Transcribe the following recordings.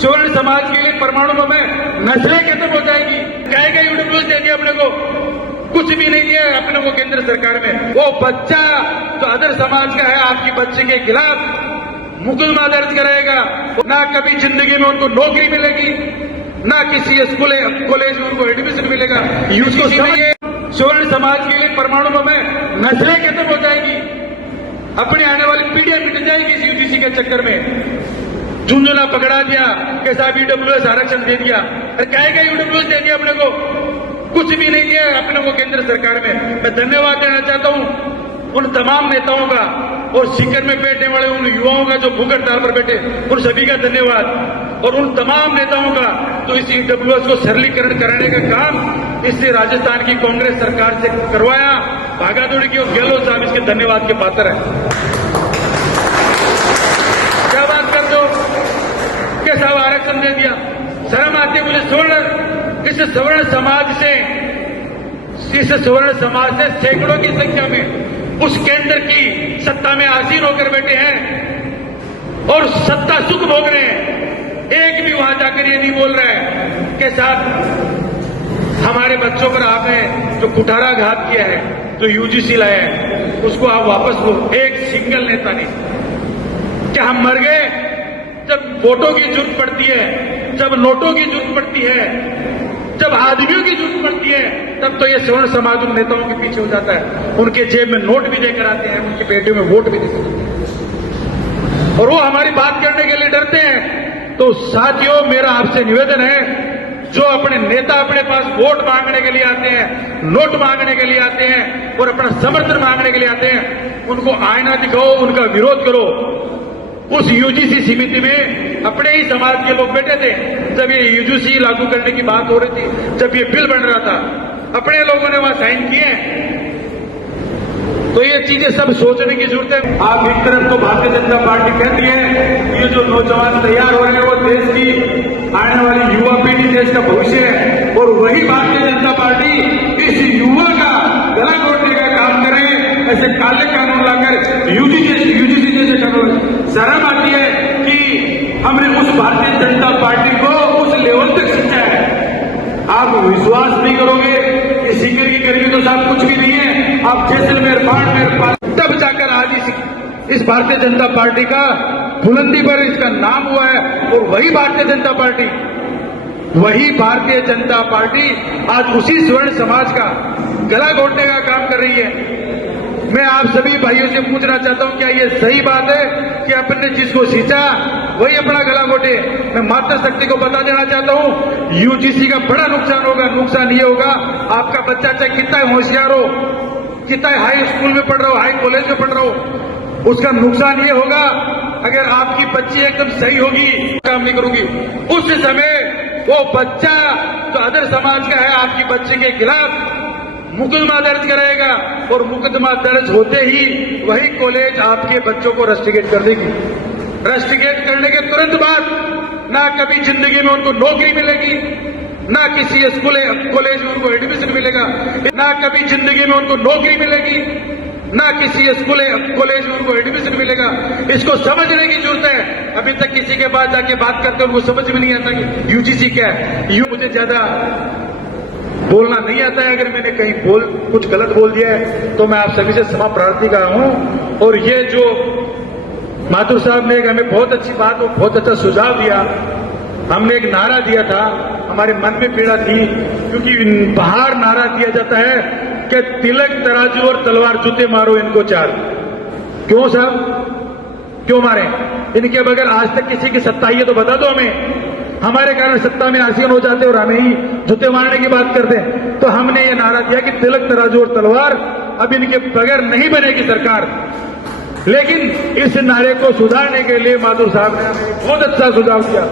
स्वर्ण समाज के लिए परमाणु बम है, नस्लें खत्म हो जाएगी। कहेगा यूडब्ल्यूएस देंगे अपने को, कुछ भी नहीं है अपने को केंद्र सरकार में। वो बच्चा जो अदर समाज का है आपकी बच्चे के खिलाफ मुकदमा दर्ज कराएगा। ना कभी जिंदगी में उनको नौकरी मिलेगी, ना किसी स्कूल कॉलेज में उनको एडमिशन मिलेगा। उसको समझिए, स्वर्ण समाज के लिए परमाणु बम है, नस्लें खत्म हो जाएगी, अपनी आने वाली पीढ़ियां मिट जाएगी इस यूजीसी के चक्कर में। झुंझुना पकड़ा दिया कि साहब ईडब्ल्यूएस आरक्षण दे दिया, अरे कहेगा ईडब्ल्यूएस दे दिया अपने को, कुछ भी नहीं है अपने को केंद्र सरकार में। मैं धन्यवाद देना चाहता हूं उन तमाम नेताओं का और सीकर में बैठने वाले उन युवाओं का जो भूख हड़ताल पर बैठे, उन सभी का धन्यवाद। और उन तमाम नेताओं का तो इस ईडब्ल्यूएस को सरलीकरण कराने का काम इससे राजस्थान की कांग्रेस सरकार से करवाया, भागादौड़ी की, और गहलोत साहब इसके धन्यवाद के पात्र हैं। क्या बात कर दो कि साहब आरक्षण दे दिया, शर्म आती है मुझे। इस सवर्ण समाज से सैकड़ों की संख्या में उस केंद्र की सत्ता में आसीन होकर बैठे हैं और सत्ता सुख भोग रहे हैं। एक भी वहां जाकर ये नहीं बोल रहा है कि साहब हमारे बच्चों पर आपने जो कुठाराघात किया है, जो यूजीसी लाया है, उसको आप वापस लो। एक सिंगल नेता नहीं। क्या हम मर गए? जब वोटों की जरूरत पड़ती है, जब नोटों की जरूरत पड़ती है, जब आदमियों की जरूरत पड़ती है, तब तो ये स्वर्ण समाज उन नेताओं के पीछे हो जाता है। उनके जेब में नोट भी देकर आते हैं, उनके पेटे में वोट भी देकर आते हैं, और वो हमारी बात करने के लिए डरते हैं। तो साथियों, मेरा आपसे निवेदन है, जो अपने नेता अपने पास वोट मांगने के लिए आते हैं, नोट मांगने के लिए आते हैं और अपना समर्थन मांगने के लिए आते हैं, उनको आईना दिखाओ, उनका विरोध करो। उस यूजीसी समिति में अपने ही समाज के लोग बैठे थे जब ये यूजीसी लागू करने की बात हो रही थी, जब ये बिल बन रहा था, अपने लोगों ने वहां साइन किए। तो ये चीजें सब सोचने की जरूरत है। आप एक तरफ तो भारतीय जनता पार्टी कहती है ये जो नौजवान तैयार हो रहे हैं वो देश की आने वाली युवा पीढ़ी, देश का भविष्य है, और वही भारतीय जनता पार्टी इस युवा का गला घोटने का काम करे, ऐसे काले कानून लाकर यूजीसी जैसे कानून। शर्म आती है कि हमने उस भारतीय जनता पार्टी को उस लेवल तक सिंचा है। आप विश्वास नहीं करोगे कि सीकर की गर्मी तो साहब कुछ भी नहीं है। आप जैसलमेर बाड़मेर तब जाकर आज इस भारतीय जनता पार्टी का बुलंदी पर इसका नाम हुआ है। और वही भारतीय जनता पार्टी आज उसी स्वर्ण समाज का गला घोटने का काम कर रही है। मैं आप सभी भाइयों से पूछना चाहता हूं, क्या ये सही बात है कि अपने जिसको सींचा वही अपना गला घोटे? मैं मातृशक्ति को बता देना चाहता हूं, यूजीसी का बड़ा नुकसान होगा। नुकसान ये होगा, आपका बच्चा चाहे कितना होशियार हो, कितना हाई स्कूल में पढ़ रहा हो, हाई कॉलेज में पढ़ रहा हो, उसका नुकसान ये होगा अगर आपकी बच्ची एकदम सही होगी, काम नहीं करूंगी, उस समय वो बच्चा जो अदर समाज का है आपकी बच्चे के खिलाफ मुकदमा दर्ज कराएगा, और मुकदमा दर्ज होते ही वही कॉलेज आपके बच्चों को रस्टिकेट कर देगी। रस्टिकेट करने के तुरंत बाद ना कभी जिंदगी में उनको नौकरी मिलेगी, ना किसी स्कूल कॉलेज में उनको एडमिशन मिलेगा, ना कभी जिंदगी में उनको नौकरी मिलेगी, ना किसी स्कूल कॉलेज में उनको एडमिशन मिलेगा। इसको समझने की जरूरत है। अभी तक किसी के पास जाके बात करते उनको समझ में नहीं आता कि यूजीसी क्या है। मुझे ज्यादा बोलना नहीं आता है, अगर मैंने कहीं कुछ गलत बोल दिया है तो मैं आप सभी से क्षमा प्रार्थी का हूं। और ये जो माथुर साहब ने हमें बहुत अच्छी बात और बहुत अच्छा सुझाव दिया, हमने एक नारा दिया था, हमारे मन में पीड़ा थी, क्योंकि बाहर नारा दिया जाता है कि तिलक तराजू और तलवार जूते मारो इनको चार। क्यों साहब, क्यों मारे? इनके बगैर आज तक किसी की सत्ता है तो बता दो हमें। हमारे कारण सत्ता में आसीन हो जाते और हमें ही जूते मारने की बात करते हैं। तो हमने ये नारा दिया कि तिलक तराजू और तलवार, अब इनके बगैर नहीं बनेगी सरकार। लेकिन इस नारे को सुधारने के लिए माथुर साहब ने हमें बहुत अच्छा सुझाव दिया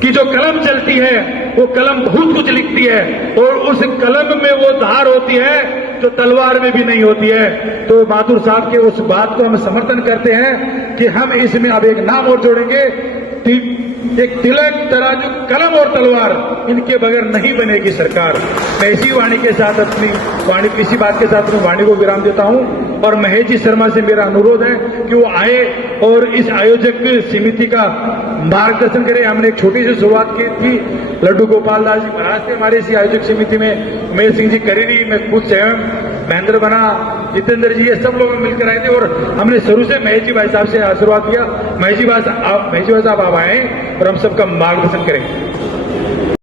कि जो कलम चलती है वो कलम बहुत कुछ लिखती है, और उस कलम में वो धार होती है जो तलवार में भी नहीं होती है। तो माथुर साहब के उस बात को हम समर्थन करते हैं कि हम इसमें अब एक नाम और जोड़ेंगे, एक तिलक तराजू कलम और तलवार, इनके बगैर नहीं बनेगी सरकार। मैं इसी वाणी के साथ अपनी वाणी, इसी बात के साथ अपनी वाणी को विराम देता हूं। और महेश जी शर्मा से मेरा अनुरोध है कि वो आए और इस आयोजक समिति का मार्गदर्शन करें। हमने एक छोटी सी शुरुआत की थी, लड्डू गोपाल दास जी महाराज थे हमारे इसी आयोजक समिति में, उमेश सिंह जी करीरी, मैं खुद स्वयं, महेंद्र बना, जितेंद्र जी, ये सब लोग मिलकर आए थे और हमने शुरू से महेश जी भाई साहब से आशीर्वाद किया। महेश जी भाई साहब आप आए और हम सबका मार्गदर्शन करेंगे।